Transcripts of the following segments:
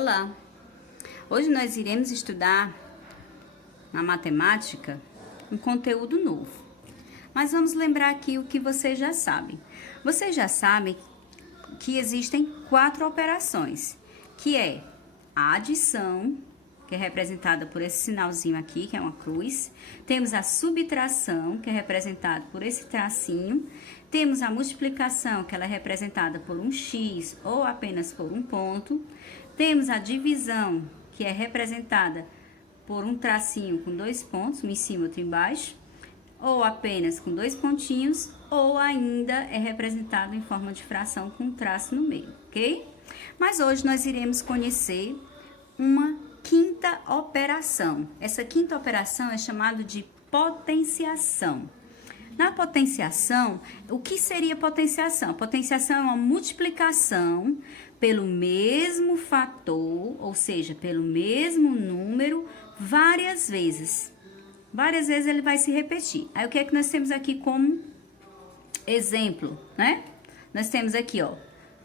Olá! Hoje nós iremos estudar na matemática um conteúdo novo. Mas vamos lembrar aqui o que vocês já sabem. Vocês já sabem que existem 4 operações, que é a adição, que é representada por esse sinalzinho aqui, que é uma cruz. Temos a subtração, que é representada por esse tracinho. Temos a multiplicação, que ela é representada por um X ou apenas por um ponto. Temos a divisão, que é representada por um tracinho com 2 pontos, um em cima e outro embaixo, ou apenas com 2 pontinhos, ou ainda é representado em forma de fração com um traço no meio, ok? Mas hoje nós iremos conhecer uma quinta operação. Essa quinta operação é chamada de potenciação. Na potenciação, o que seria potenciação? Potenciação é uma multiplicação pelo mesmo fator, ou seja, pelo mesmo número, várias vezes. Várias vezes ele vai se repetir. Aí, o que é que nós temos aqui como exemplo, né? Nós temos aqui, ó,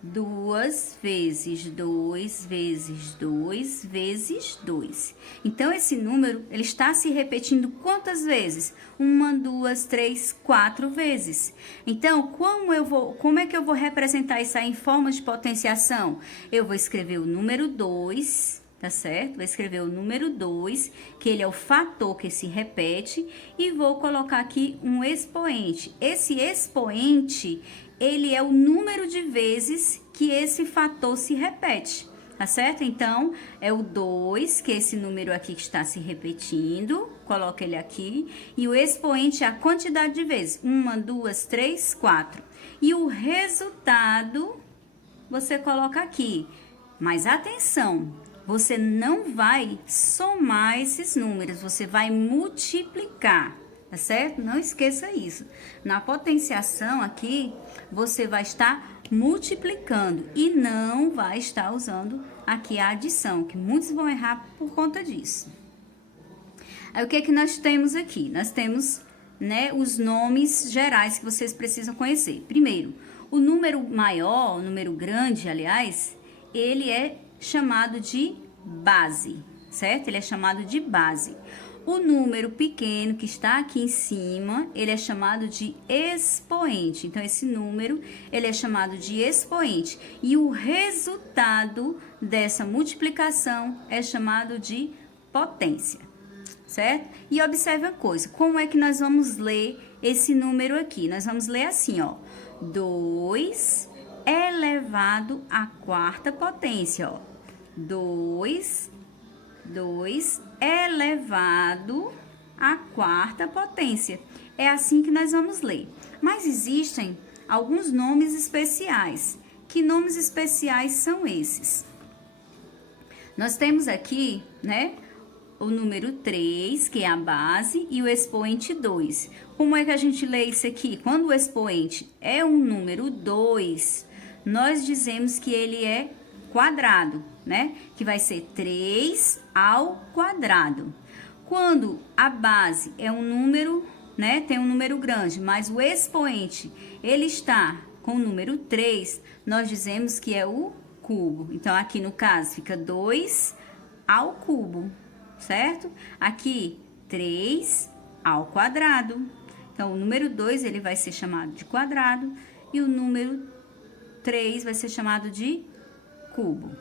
2 vezes 2 vezes 2 vezes 2. Então, esse número, ele está se repetindo quantas vezes? 1, 2, 3, 4 vezes. Então, como é que eu vou representar isso aí em forma de potenciação? Eu vou escrever o número 2, tá certo? Vou escrever o número 2, que ele é o fator que se repete, e vou colocar aqui um expoente. Esse expoente, ele é o número de vezes que esse fator se repete, tá certo? Então, é o 2, que é esse número aqui que está se repetindo, coloca ele aqui, e o expoente é a quantidade de vezes, 1, 2, 3, 4. E o resultado, você coloca aqui. Mas atenção, você não vai somar esses números, você vai multiplicar. Tá certo? Não esqueça isso. Na potenciação aqui, você vai estar multiplicando e não vai estar usando aqui a adição, que muitos vão errar por conta disso. Aí, o que é que nós temos aqui? Nós temos, né, os nomes gerais que vocês precisam conhecer. Primeiro, o número maior, o número grande, aliás, ele é chamado de base, certo? Ele é chamado de base. O número pequeno que está aqui em cima, ele é chamado de expoente. Então, esse número, ele é chamado de expoente. E o resultado dessa multiplicação é chamado de potência, certo? E observe uma coisa, como é que nós vamos ler esse número aqui? Nós vamos ler assim, ó, 2 elevado à quarta potência, ó. 2 elevado à quarta potência. É assim que nós vamos ler. Mas existem alguns nomes especiais. Que nomes especiais são esses? Nós temos aqui, né, o número 3, que é a base, e o expoente 2. Como é que a gente lê isso aqui? Quando o expoente é um número 2, nós dizemos que ele é quadrado, né? Que vai ser 3 ao quadrado. Quando a base é um número, né? Tem um número grande, mas o expoente, ele está com o número 3, nós dizemos que é o cubo. Então, aqui no caso, fica 2 ao cubo, certo? Aqui, 3 ao quadrado. Então, o número 2, ele vai ser chamado de quadrado e o número 3 vai ser chamado de cubo,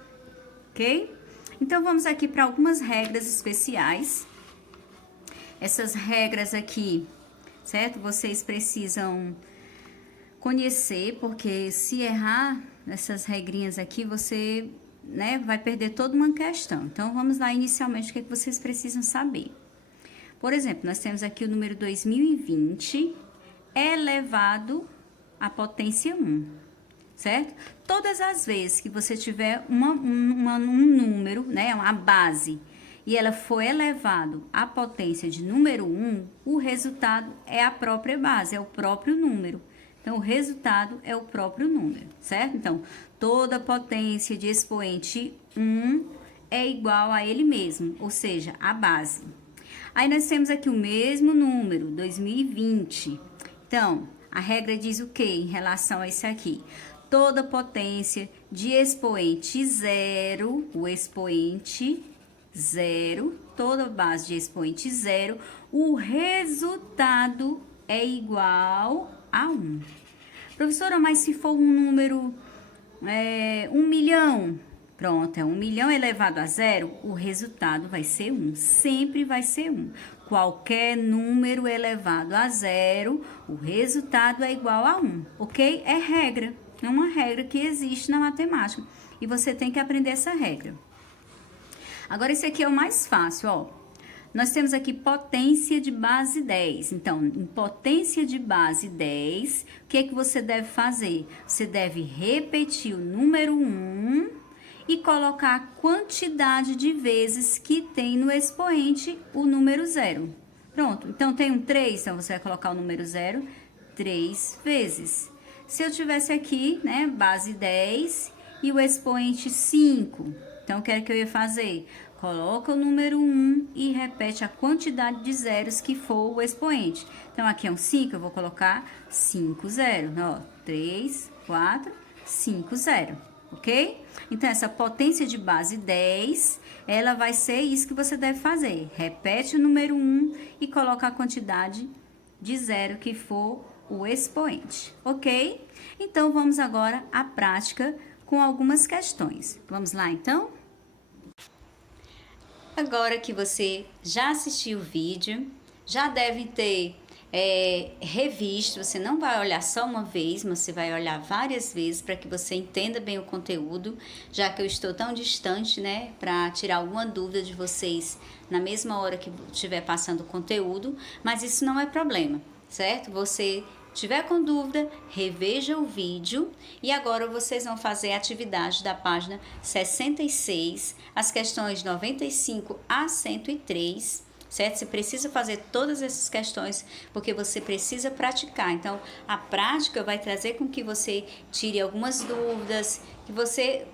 ok? Então, vamos aqui para algumas regras especiais. Essas regras aqui, certo? Vocês precisam conhecer, porque se errar essas regrinhas aqui, você, né, vai perder toda uma questão. Então, vamos lá inicialmente o que é que vocês precisam saber. Por exemplo, nós temos aqui o número 2020 elevado à potência 1. Certo? Todas as vezes que você tiver um número, né, uma base, e ela for elevado à potência de número 1, o resultado é a própria base, é o próprio número. Então, o resultado é o próprio número, certo? Então, toda potência de expoente 1 é igual a ele mesmo, ou seja, a base. Aí, nós temos aqui o mesmo número, 2020. Então, a regra diz o quê em relação a isso aqui? toda potência de expoente zero, o expoente zero, toda base de expoente zero, o resultado é igual a 1. Professora, mas se for um número 1 milhão, pronto, é 1 milhão elevado a zero, o resultado vai ser 1, sempre vai ser 1. Qualquer número elevado a zero, o resultado é igual a 1, ok? É regra, é uma regra que existe na matemática e você tem que aprender essa regra. Agora, esse aqui é o mais fácil, ó. Nós temos aqui potência de base 10. Então, em potência de base 10, o que é que você deve fazer? Você deve repetir o número 1 e colocar a quantidade de vezes que tem no expoente o número 0. Pronto, então tem um 3, então você vai colocar o número 0 3 vezes. Se eu tivesse aqui, né, base 10 e o expoente 5, então o que é que eu ia fazer? Coloca o número 1 e repete a quantidade de zeros que for o expoente. Então, aqui é um 5, eu vou colocar 5 zeros. Ó, 3, 4, 5, 0. Ok? Então, essa potência de base 10, ela vai ser isso que você deve fazer. Repete o número 1 e coloca a quantidade de zero que for o expoente. Ok? Então, vamos agora à prática com algumas questões. Vamos lá, então? Agora que você já assistiu o vídeo, já deve ter revisto, você não vai olhar só uma vez, mas você vai olhar várias vezes para que você entenda bem o conteúdo, já que eu estou tão distante, né, para tirar alguma dúvida de vocês na mesma hora que estiver passando o conteúdo, mas isso não é problema, certo? Você tiver com dúvida, reveja o vídeo e agora vocês vão fazer a atividade da página 66, as questões 95 a 103, certo? Você precisa fazer todas essas questões porque você precisa praticar. Então, a prática vai trazer com que você tire algumas dúvidas, que você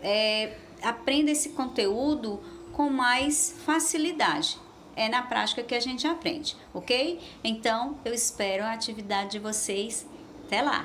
aprenda esse conteúdo com mais facilidade. É na prática que a gente aprende, ok? Então, eu espero a atividade de vocês. Até lá!